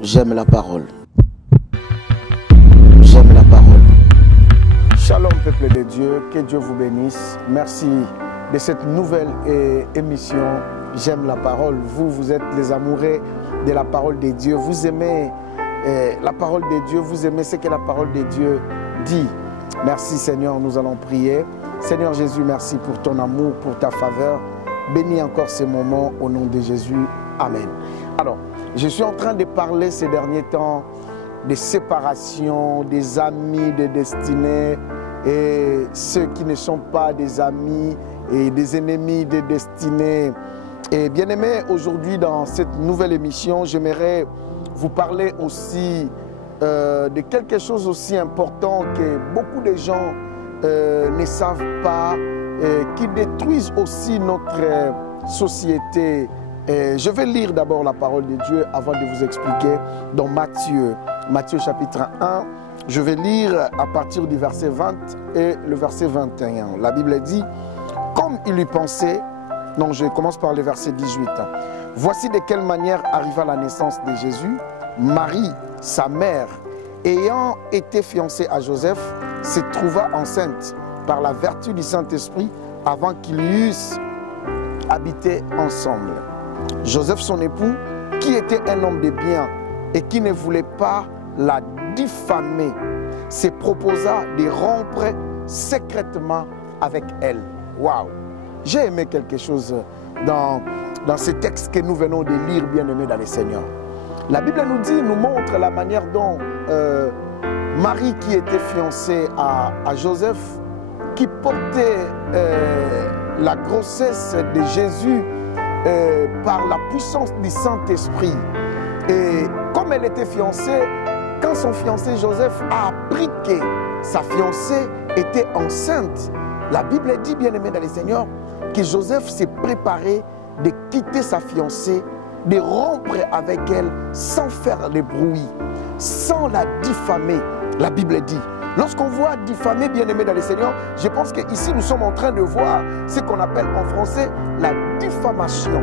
J'aime la parole. J'aime la parole. Shalom peuple de Dieu, que Dieu vous bénisse. Merci de cette nouvelle émission J'aime la parole. Vous êtes les amoureux de la parole de Dieu. Vous aimez la parole de Dieu, vous aimez ce que la parole de Dieu dit. Merci Seigneur, nous allons prier. Seigneur Jésus, merci pour ton amour, pour ta faveur. Bénis encore ces moments au nom de Jésus. Amen. Alors, je suis en train de parler ces derniers temps des séparations, des amis de destinée et ceux qui ne sont pas des amis et des ennemis de destinée. Et bien aimé, aujourd'hui dans cette nouvelle émission, j'aimerais vous parler aussi de quelque chose aussi important que beaucoup de gens ne savent pas, qui détruisent aussi notre société. Je vais lire d'abord la parole de Dieu avant de vous expliquer dans Matthieu chapitre 1. Je vais lire à partir du verset 20 et le verset 21. La Bible dit, comme il y pensait, non, je commence par le verset 18. Voici de quelle manière arriva la naissance de Jésus. Marie, sa mère, ayant été fiancée à Joseph, se trouva enceinte par la vertu du Saint-Esprit avant qu'ils eussent habité ensemble. Joseph, son époux, qui était un homme de bien et qui ne voulait pas la diffamer, se proposa de rompre secrètement avec elle. Waouh! J'ai aimé quelque chose dans ce texte que nous venons de lire, bien-aimés dans le Seigneur. La Bible nous dit, nous montre la manière dont Marie, qui était fiancée à Joseph, qui portait la grossesse de Jésus par la puissance du Saint-Esprit. Et comme elle était fiancée, quand son fiancé Joseph a appris que sa fiancée était enceinte, la Bible dit, bien-aimé dans le Seigneur, que Joseph s'est préparé de quitter sa fiancée, de rompre avec elle sans faire de bruit, sans la diffamer. La Bible dit. Lorsqu'on voit diffamer, bien-aimé dans le Seigneur, je pense qu'ici nous sommes en train de voir ce qu'on appelle en français la diffamation.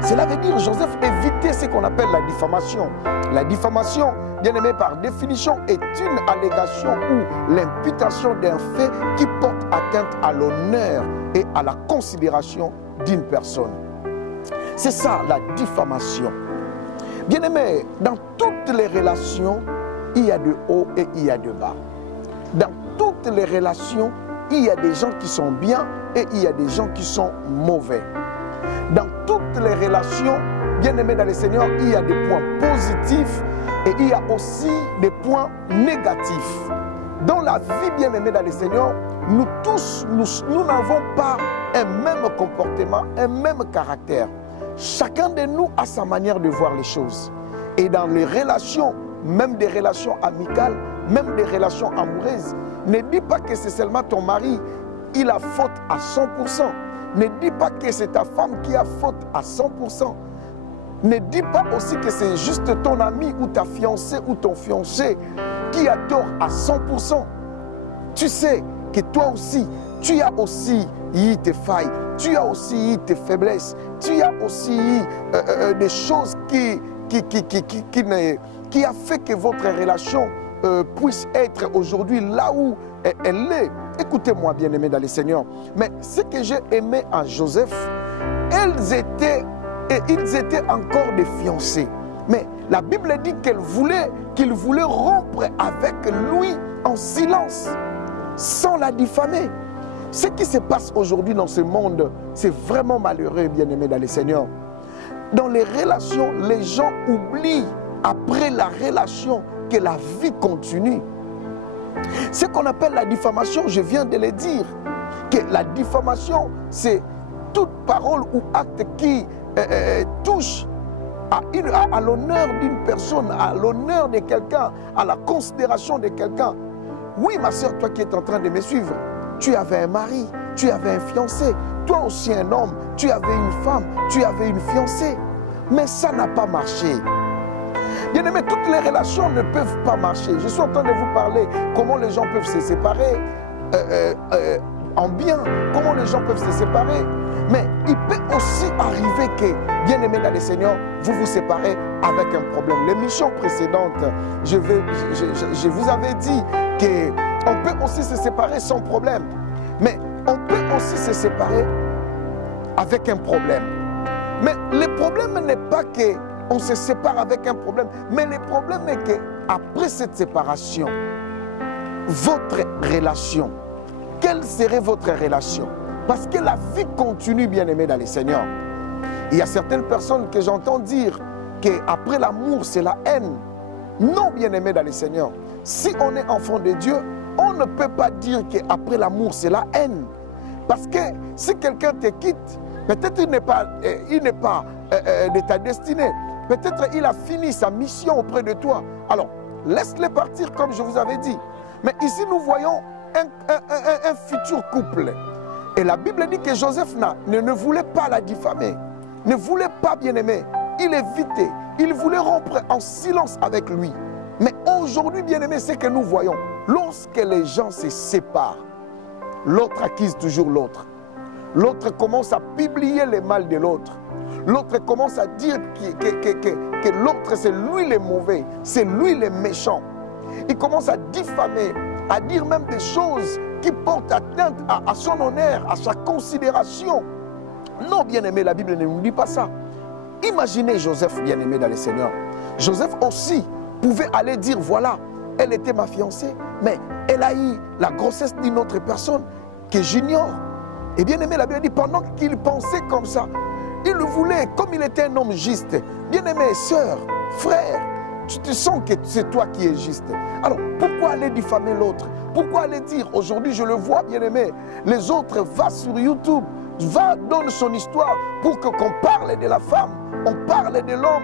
Cela veut dire Joseph évitait ce qu'on appelle la diffamation. La diffamation, bien-aimé, par définition, est une allégation ou l'imputation d'un fait qui porte atteinte à l'honneur et à la considération d'une personne. C'est ça la diffamation. Bien-aimé, dans toutes les relations, il y a de haut et il y a de bas. Dans toutes les relations, il y a des gens qui sont bien et il y a des gens qui sont mauvais. Dans toutes les relations, bien-aimés dans le Seigneur, il y a des points positifs et il y a aussi des points négatifs. Dans la vie, bien-aimés dans le Seigneur, nous tous, nous n'avons pas un même comportement, un même caractère. Chacun de nous a sa manière de voir les choses. Et dans les relations, même des relations amicales, même des relations amoureuses, ne dis pas que c'est seulement ton mari, il a faute à 100%. Ne dis pas que c'est ta femme qui a faute à 100%. Ne dis pas aussi que c'est juste ton ami ou ta fiancée ou ton fiancé qui a tort à 100%. Tu sais que toi aussi, tu as aussi eu tes failles, tu as aussi eu tes faiblesses, tu as aussi eu des choses qui a fait que votre relation puisse être aujourd'hui là où elle est. Écoutez-moi, bien-aimés dans le Seigneur. Mais ce que j'ai aimé en Joseph, ils étaient encore des fiancés. Mais la Bible dit qu'il voulait rompre avec lui en silence, sans la diffamer. Ce qui se passe aujourd'hui dans ce monde, c'est vraiment malheureux, bien-aimés dans le Seigneur. Dans les relations, les gens oublient après la relation que la vie continue. Ce qu'on appelle la diffamation, je viens de le dire, que la diffamation, c'est toute parole ou acte qui touche à l'honneur d'une personne, à l'honneur de quelqu'un, à la considération de quelqu'un. Oui, ma soeur, toi qui es en train de me suivre, tu avais un mari, tu avais un fiancé, toi aussi un homme, tu avais une femme, tu avais une fiancée. Mais ça n'a pas marché. Bien-aimés, toutes les relations ne peuvent pas marcher. Je suis en train de vous parler comment les gens peuvent se séparer en bien, comment les gens peuvent se séparer. Mais aussi arriver que, bien aimé dans le Seigneur, vous vous séparez avec un problème. L'émission précédente, je vous avais dit qu'on peut aussi se séparer sans problème. Mais on peut aussi se séparer avec un problème. Mais le problème n'est pas qu'on se sépare avec un problème, mais le problème est qu'après cette séparation, votre relation, quelle serait votre relation? Parce que la vie continue, bien aimé dans le Seigneur. Il y a certaines personnes que j'entends dire qu'après l'amour, c'est la haine. Non, bien aimé dans le Seigneur. Si on est enfant de Dieu, on ne peut pas dire qu'après l'amour, c'est la haine. Parce que si quelqu'un te quitte, peut-être il n'est pas de ta destinée. Peut-être il a fini sa mission auprès de toi. Alors, laisse-le partir comme je vous avais dit. Mais ici, nous voyons un futur couple. Et la Bible dit que Joseph ne voulait pas la diffamer. Ne voulait pas, bien aimé. Il évitait. Il voulait rompre en silence avec lui. Mais aujourd'hui, bien aimé, c'est que nous voyons. Lorsque les gens se séparent, l'autre accuse toujours l'autre. L'autre commence à publier le mal de l'autre. L'autre commence à dire que l'autre, c'est lui le mauvais, c'est lui le méchant. Il commence à diffamer, à dire même des choses qui portent atteinte à son honneur, à sa considération. Non, bien-aimé, la Bible ne nous dit pas ça. Imaginez Joseph, bien-aimé dans le Seigneur. Joseph aussi pouvait aller dire, voilà, elle était ma fiancée, mais elle a eu la grossesse d'une autre personne que j'ignore. Et bien aimé, la Bible dit, pendant qu'il pensait comme ça, il le voulait, comme il était un homme juste. Bien aimé, sœur, frère, tu te sens que c'est toi qui es juste. Alors, pourquoi aller diffamer l'autre? Pourquoi aller dire, aujourd'hui je le vois, bien aimé, les autres, va sur YouTube, va donner son histoire pour qu'on parle de la femme, on parle de l'homme.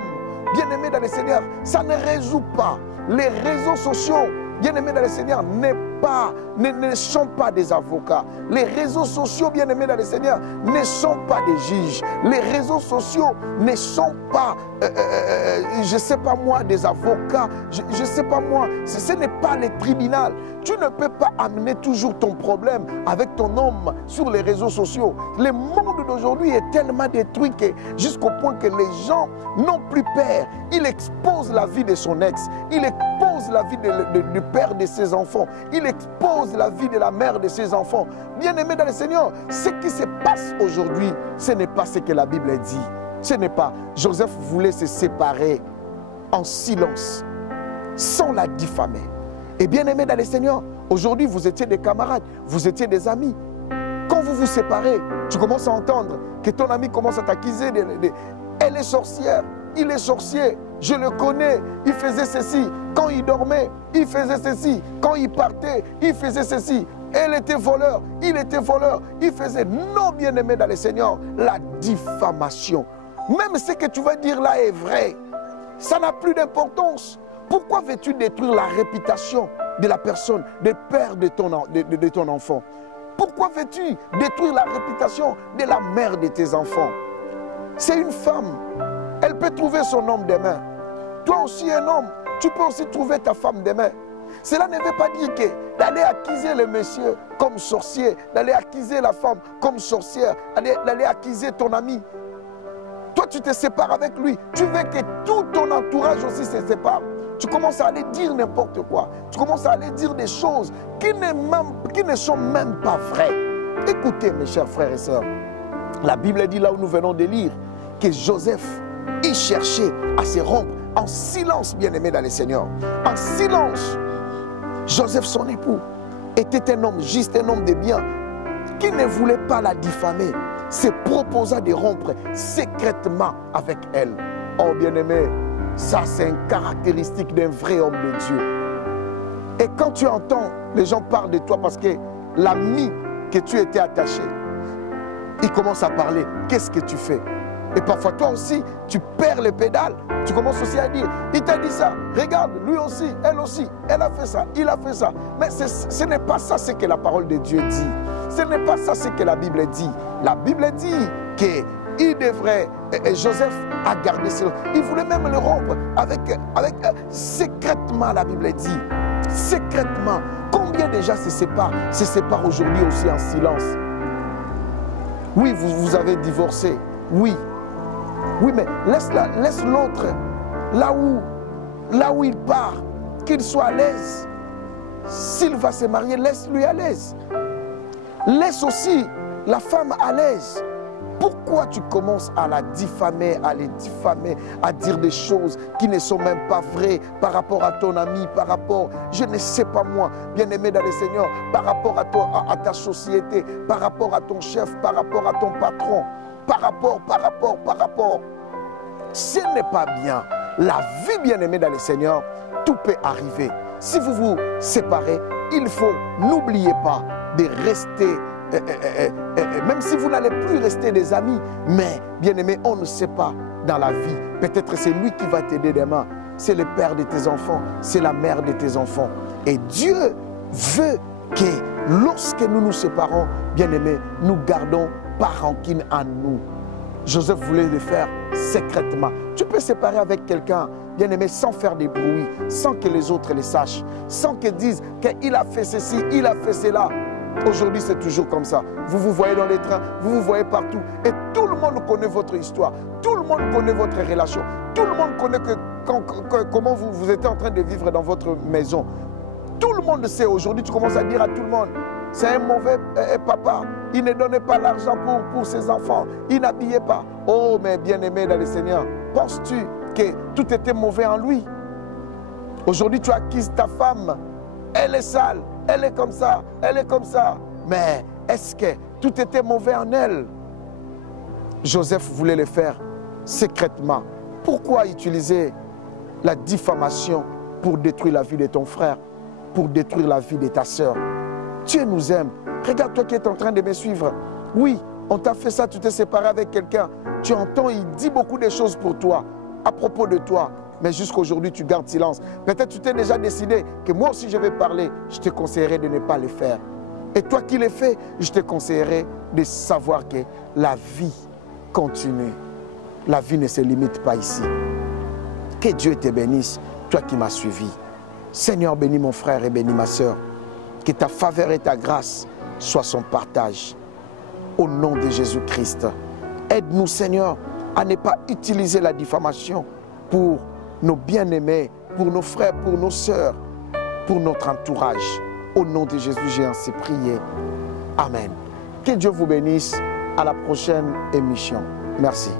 Bien aimé dans le Seigneur, ça ne résout pas. Les réseaux sociaux, bien aimés dans le Seigneur, ne sont pas des avocats. Les réseaux sociaux, bien aimés dans le Seigneur, ne sont pas des juges. Les réseaux sociaux ne sont pas, je ne sais pas moi, des avocats. Je ne sais pas moi, ce n'est pas le tribunal. Tu ne peux pas amener toujours ton problème avec ton homme sur les réseaux sociaux. Le monde d'aujourd'hui est tellement détruit que jusqu'au point que les gens n'ont plus peur. Il expose la vie de son ex. Il expose la vie du père de ses enfants. Il expose la vie de la mère de ses enfants. Bien-aimés dans le Seigneur, ce qui se passe aujourd'hui, ce n'est pas ce que la Bible dit. Ce n'est pas. Joseph voulait se séparer en silence, sans la diffamer. Et bien-aimés dans le Seigneur, aujourd'hui vous étiez des camarades, vous étiez des amis. Quand vous vous séparez, tu commences à entendre que ton ami commence à t'accuser. Elle est sorcière, il est sorcier, je le connais, il faisait ceci. Quand il dormait, il faisait ceci. Quand il partait, il faisait ceci. Elle était voleur, il était voleur, il faisait. Non, bien-aimé dans le Seigneur, la diffamation. Même ce que tu vas dire là est vrai. Ça n'a plus d'importance. Pourquoi veux-tu détruire la réputation de la personne, du père de ton enfant? Pourquoi veux-tu détruire la réputation de la mère de tes enfants? C'est une femme. Elle peut trouver son homme demain. Toi aussi un homme, tu peux aussi trouver ta femme demain. Cela ne veut pas dire que d'aller accuser le monsieur comme sorcier, d'aller accuser la femme comme sorcière, d'aller accuser ton ami. Toi, tu te sépares avec lui. Tu veux que tout ton entourage aussi se sépare. Tu commences à aller dire n'importe quoi. Tu commences à aller dire des choses qui ne sont même pas vraies. Écoutez, mes chers frères et sœurs, la Bible dit là où nous venons de lire que Joseph, il cherchait à se rompre en silence, bien-aimé dans le Seigneur. En silence. Joseph, son époux, était un homme juste, un homme de bien, qui ne voulait pas la diffamer, se proposa de rompre secrètement avec elle. Oh bien-aimé, ça c'est une caractéristique d'un vrai homme de Dieu. Et quand tu entends, les gens parlent de toi parce que l'ami que tu étais attaché, il commence à parler, qu'est-ce que tu fais? Et parfois toi aussi, tu perds les pédales, tu commences aussi à dire, il t'a dit ça, regarde, lui aussi, elle a fait ça, il a fait ça. Mais ce n'est pas ça ce que la parole de Dieu dit. Ce n'est pas ça ce que la Bible dit. La Bible dit qu'il devrait, Joseph a gardé silence. Il voulait même le rompre avec secrètement, la Bible dit. Secrètement. Combien déjà se séparent aujourd'hui aussi en silence? Oui, vous avez divorcé. Oui. Oui, mais laisse l'autre là où il part, qu'il soit à l'aise. S'il va se marier, laisse-lui à l'aise. Laisse aussi la femme à l'aise. Pourquoi tu commences à la diffamer, à les diffamer, à dire des choses qui ne sont même pas vraies par rapport à ton ami, par rapport, je ne sais pas moi, bien-aimé dans le Seigneur, par rapport à ta société, par rapport à ton chef, par rapport à ton patron, par rapport. Ce n'est pas bien. La vie, bien-aimée dans le Seigneur, tout peut arriver. Si vous vous séparez, il faut, n'oubliez pas de rester, même si vous n'allez plus rester des amis, mais bien-aimé, on ne sait pas dans la vie. Peut-être c'est lui qui va t'aider demain. C'est le père de tes enfants, c'est la mère de tes enfants. Et Dieu veut que lorsque nous nous séparons, bien-aimé, nous gardons pas rancune en nous. Joseph voulait le faire secrètement. Tu peux séparer avec quelqu'un, bien-aimé, sans faire des bruits, sans que les autres le sachent, sans qu'ils disent qu'il a fait ceci, il a fait cela. Aujourd'hui, c'est toujours comme ça. Vous vous voyez dans les trains, vous vous voyez partout. Et tout le monde connaît votre histoire. Tout le monde connaît votre relation. Tout le monde connaît comment vous êtes en train de vivre dans votre maison. Tout le monde sait. Aujourd'hui, tu commences à dire à tout le monde, c'est un mauvais papa. Il ne donnait pas l'argent pour ses enfants. Il n'habillait pas. Oh, mais bien-aimé dans le Seigneur, penses-tu que tout était mauvais en lui? Aujourd'hui, tu acquises ta femme. Elle est sale. Elle est comme ça. Elle est comme ça. Mais est-ce que tout était mauvais en elle? Joseph voulait le faire secrètement. Pourquoi utiliser la diffamation pour détruire la vie de ton frère, pour détruire la vie de ta sœur? Dieu nous aime. Regarde-toi qui est en train de me suivre. Oui, on t'a fait ça, tu t'es séparé avec quelqu'un. Tu entends, il dit beaucoup de choses pour toi, à propos de toi. Mais jusqu'à aujourd'hui, tu gardes silence. Peut-être tu t'es déjà décidé que moi aussi je vais parler. Je te conseillerais de ne pas le faire. Et toi qui le fais, je te conseillerais de savoir que la vie continue. La vie ne se limite pas ici. Que Dieu te bénisse, toi qui m'as suivi. Seigneur, bénis mon frère et bénis ma soeur. Que ta faveur et ta grâce soient son partage. Au nom de Jésus-Christ. Aide-nous, Seigneur, à ne pas utiliser la diffamation pour nos bien-aimés, pour nos frères, pour nos sœurs, pour notre entourage. Au nom de Jésus, j'ai ainsi prié. Amen. Que Dieu vous bénisse. À la prochaine émission. Merci.